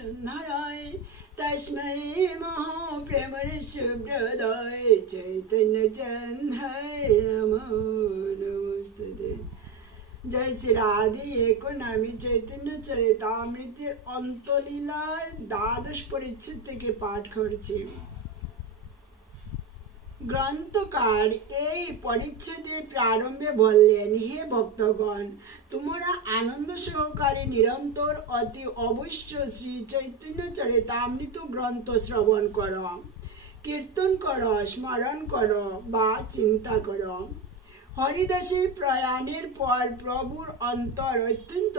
सुंदराय तस्मै महाप्रेमरसप्रदाय चैतन्यचन्द्राय नमो नमस्ते। जय श्री राधे एको नामी चैतन्य चरितामृतेर अंतलीलार द्वादश परिच्छेद থেকে পাঠ করছি। গ্রন্থকার এই পরিচ্ছেদের প্রারম্ভে বললেন, হে ভক্তগণ, তোমরা আনন্দ সহকারে নিরন্তর অতি অবশ্য শ্রী চৈতন্য চরিতামৃত গ্রন্থ শ্রবণ করো, কীর্তন করো, স্মরণ করো বা চিন্তা করো। হরিদাসের প্রয়াণের পর প্রভুর অন্তর অত্যন্ত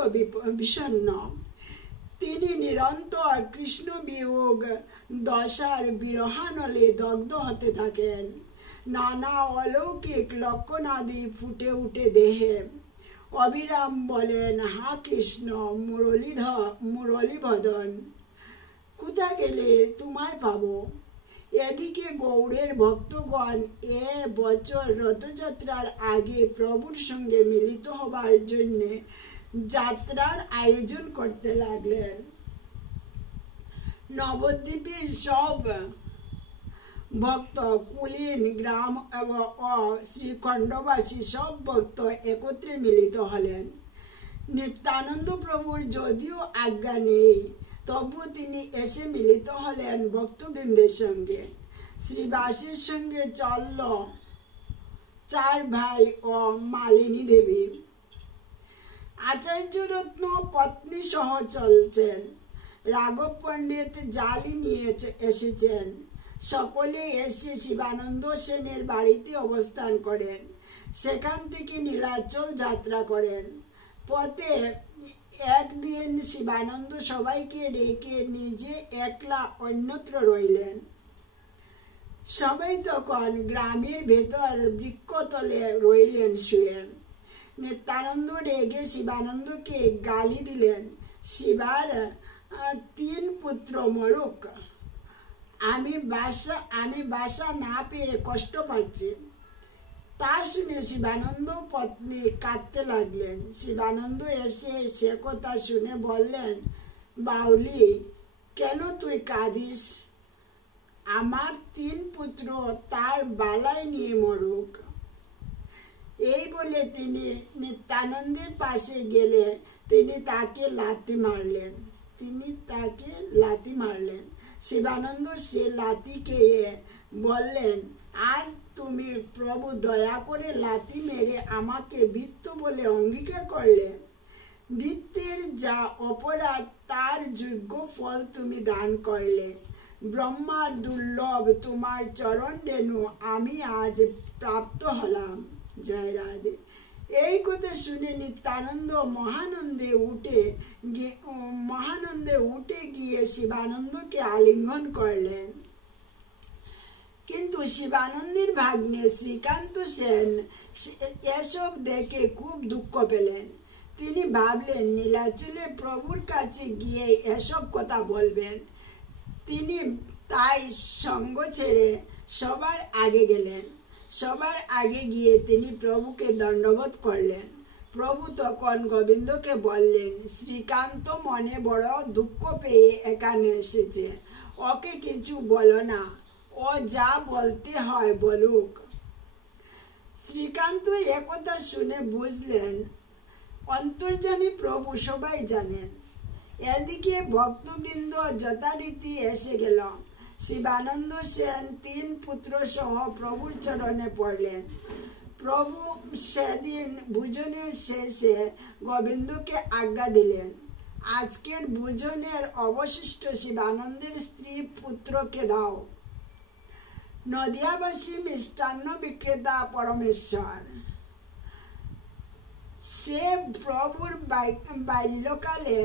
বিষণ্ণ। তিনি নিরন্তর কৃষ্ণ বিয়োগ দশার বিরহানলে দগ্ধ হতে থাকেন। নানা অলৌকিক লক্ষণাদি ফুটে উঠে দেহে। অবিরাম বলেন, হা কৃষ্ণ মুরলীবদন, কোথা গেলে তোমায় পাবো। এদিকে গৌড়ের ভক্তগণ এ বছর রথযাত্রার আগে প্রভুর সঙ্গে মিলিত হবার জন্য যাত্রার আয়োজন করতে লাগলেন। নবদ্বীপের সব ভক্ত, কুলীন, গ্রাম এবং শ্রীখণ্ডবাসী সব ভক্ত একত্রে মিলিত হলেন। নিত্যানন্দ প্রভুর যদিও আজ্ঞা নেই, তবু তিনি এসে মিলিত হলেন ভক্তবৃন্দের সঙ্গে। শ্রীবাসের সঙ্গে চলল চার ভাই ও মালিনী দেবী। আচার্য রত্ন পত্নী সহ চলছেন। রাঘব পণ্ডিত জালি নিয়ে এসেছেন। সকলে এসে শিবানন্দ সেনের বাড়িতে অবস্থান করেন। সেখান থেকে নীলাচল যাত্রা করেন। পথে একদিন শিবানন্দ সবাইকে রেখে নিজে একলা অন্যত্র রইলেন। সবাই তখন গ্রামের ভেতর বৃক্ষতলে রইলেন শুয়ে। নিত্যানন্দ রেগে শিবানন্দকে গালি দিলেন, শিবার 3 পুত্র মরুক, আমি বাসা না পেয়ে কষ্ট পাচ্ছি। তা শুনে শিবানন্দ পত্নী কাঁদতে লাগলেন। শিবানন্দ এসে সে কথা শুনে বললেন, বাউলি, কেন তুই কাঁদিস? আমার 3 পুত্র তার বালায় নিয়ে মরুক। এই বলে তিনি নিত্যানন্দের পাশে গেলে তিনি তাকে লাথি মারলেন। শিবানন্দ সে লাথি খেয়ে বললেন, আজ তুমি প্রভু দয়া করে লাথি মেরে আমাকে ভৃত্য বলে অঙ্গীকার করলে। ভৃত্যের যা অপরাধ তার যোগ্য ফল তুমি দান করলে। ব্রহ্মার দুর্লভ তোমার চরণ রেণু আমি আজ প্রাপ্ত হলাম। জয় রাধে। এই কথা শুনে নিত্যানন্দ মহানন্দে উঠে গিয়ে শিবানন্দকে আলিঙ্গন করলেন। কিন্তু শিবানন্দের ভাগ্নে শ্রীকান্ত সেন এসব দেখে খুব দুঃখ পেলেন। তিনি ভাবলেন, নীলাচলে প্রভুর কাছে গিয়ে এসব কথা বলবেন। তিনি তাই সঙ্গ ছেড়ে সবার আগে গেলেন। সবার আগে গিয়ে তিনি প্রভুকে দণ্ডবোধ করলেন। প্রভু তখন গোবিন্দকে বললেন, শ্রীকান্ত মনে বড় দুঃখ পেয়ে এখানে এসেছে, ওকে কিছু বলো না, ও যা বলতে হয় বলুক। শ্রীকান্ত একথা শুনে বুঝলেন অন্তর্যামী প্রভু সবাই জানেন। এদিকে ভক্তবৃন্দ যথারীতি এসে গেল। শিবানন্দ সেন 3 পুত্র সহ প্রভুর চরণে পড়লেন। প্রভু সেদিন ভোজনের শেষে গোবিন্দকে আজ্ঞা দিলেন, আজকের ভোজনের অবশিষ্ট শিবানন্দের স্ত্রী পুত্রকে দাও। নদিয়াবাসী মিষ্টান্ন বিক্রেতা পরমেশ্বর, সে প্রভুর বাল্যকালে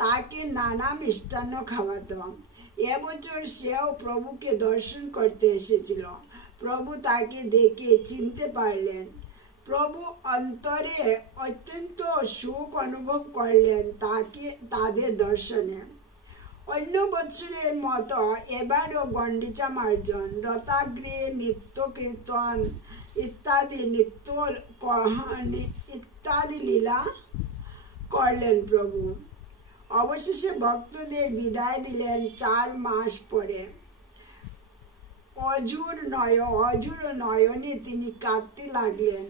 তাকে নানা মিষ্টান্ন খাওয়াত। এবছর সেও প্রভুকে দর্শন করতে এসেছিল। প্রভু তাকে দেখে চিনতে পারলেন। প্রভু অন্তরে অত্যন্ত সুখ অনুভব করলেন তাদের দর্শনে। অন্য বৎসরের মতো এবারও গণ্ডিচা মার্জন, রথাগ্রে নিত্য কীর্তন ইত্যাদি লীলা করলেন প্রভু। অবশেষে ভক্তদের বিদায় দিলেন 4 মাস পরে। অঝুর নয়নে তিনি কাঁদতে লাগলেন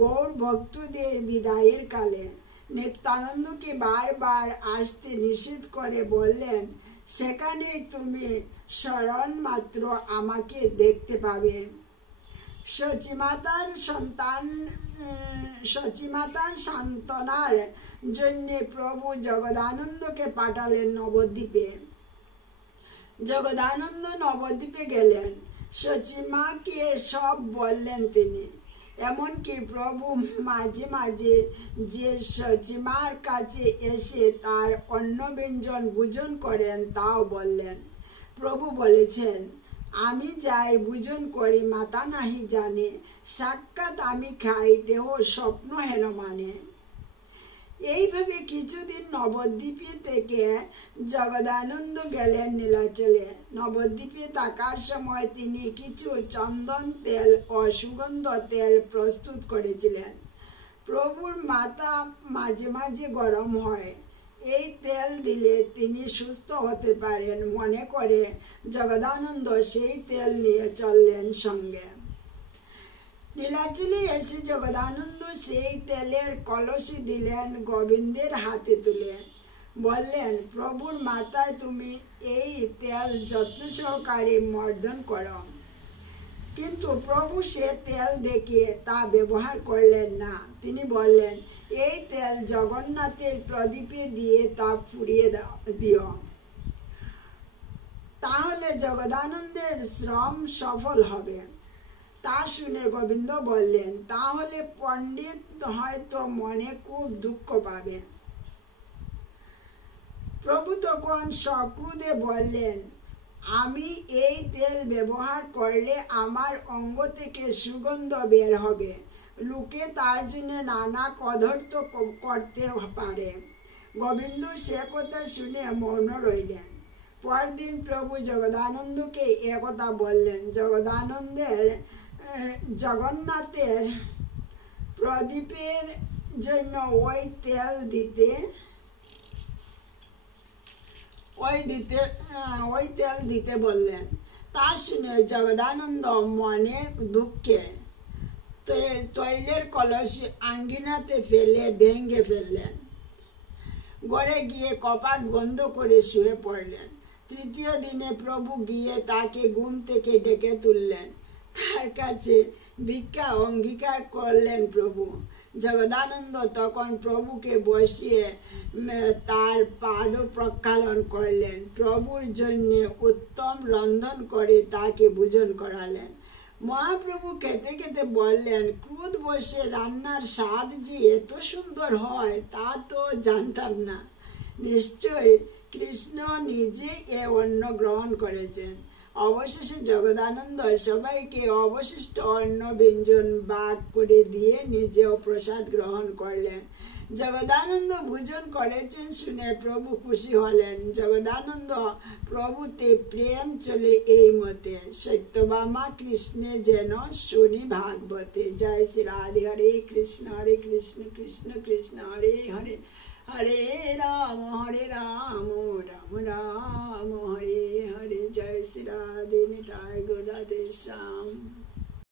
গৌর ভক্তদের বিদায়ের কালে। নিত্যানন্দকে বারবার আসতে নিষেধ করে বললেন, সেখানে তুমি স্মরণ মাত্র আমাকে দেখতে পাবে। সচিমাতার সান্ত্বনার জন্য প্রভু জগদানন্দকে পাঠালেন নবদ্বীপে। জগদানন্দ নবদ্বীপে গেলেন, সচিমাকে সব বললেন তিনি। এমনকি প্রভু মাঝে মাঝে যে সচিমার কাছে এসে তার অন্ন ব্যঞ্জন ভোজন করেন তাও বললেন। প্রভু বলেছেন, আমি যাই ভোজন করি মাতা নাহি জানে, সাক্ষাৎ আমি খাই দেহ স্বপ্ন হেন মানে। এইভাবে কিছুদিন নবদ্বীপে থেকে জগদানন্দ গেলেন নীলাচলে। নবদ্বীপে থাকার সময় তিনি কিছু চন্দন তেল ও সুগন্ধ তেল প্রস্তুত করেছিলেন। প্রভুর মাথা মাঝে মাঝে গরম হয়, এই তেল দিলে তিনি সুস্থ হতে পারেন মনে করে জগদানন্দ সেই তেল নিয়ে চললেন সঙ্গে। নীলাচলে এসে জগদানন্দ সেই তেলের কলসি দিলেন গোবিন্দের হাতে তুলে। বললেন, প্রভুর মাথায় তুমি এই তেল যত্ন সহকারে মর্দন করো। কিন্তু প্রভু সে তেল দেখে তা ব্যবহার করলেন না। তিনি বললেন, এই তেল জগন্নাথের প্রদীপে দিয়ে তা ফুরিয়ে দিও, তাহলে জগদানন্দের শ্রম সফল হবে। তা শুনে গোবিন্দ বললেন, তাহলে পণ্ডিত হয়তো মনে খুব দুঃখ পাবে। প্রভু তখন সক্রোধে বললেন, আমি এই তেল ব্যবহার করলে আমার অঙ্গ থেকে সুগন্ধ বের হবে, লোকে তার জন্য নানা কদর্থ করতে পারে। গোবিন্দ সে কথা শুনে মৌন রইলেন। পরদিন প্রভু জগদানন্দকে একথা বললেন। জগন্নাথের প্রদীপের জন্য ওই তেল দিতে বললেন। তা শুনে জগদানন্দ মনের দুঃখে তৈলের কলসি আঙ্গিনাতে ফেলে ভেঙে ফেললেন। ঘরে গিয়ে কপাট বন্ধ করে শুয়ে পড়লেন। তৃতীয় দিনে প্রভু গিয়ে তাকে ঘুম থেকে ডেকে তুললেন। তার কাছে ভিক্ষা অঙ্গীকার করলেন প্রভু। জগদানন্দ তখন প্রভুকে বসিয়ে তার পাদ প্রক্ষালন করলেন। প্রভুর জন্য উত্তম রন্ধন করে তাকে ভোজন করালেন। মহাপ্রভু খেতে খেতে বললেন, ক্রোধ বসে রান্নার স্বাদ যে এত সুন্দর হয় তা তো জানতাম না। নিশ্চয় কৃষ্ণ নিজে এ অন্ন গ্রহণ করেছেন। অবশেষে জগদানন্দ সবাইকে অবশিষ্ট অন্ন ব্যঞ্জন ভাগ করে দিয়ে নিজেও প্রসাদ গ্রহণ করলেন। জগদানন্দ ভোজন করেছেন শুনে প্রভু খুশি হলেন। জগদানন্দ প্রভুতে প্রেম চলে এই মতে, সত্যভামা কৃষ্ণে যেন শুনি ভাগবতে। জয় শ্রী রাধে। হরে কৃষ্ণ কৃষ্ণ কৃষ্ণ হরে হরে, হরে রাম রাম রাম হরে হরে। জয় শ্রী রাধে। নিতাই গৌর রাধে শ্যাম।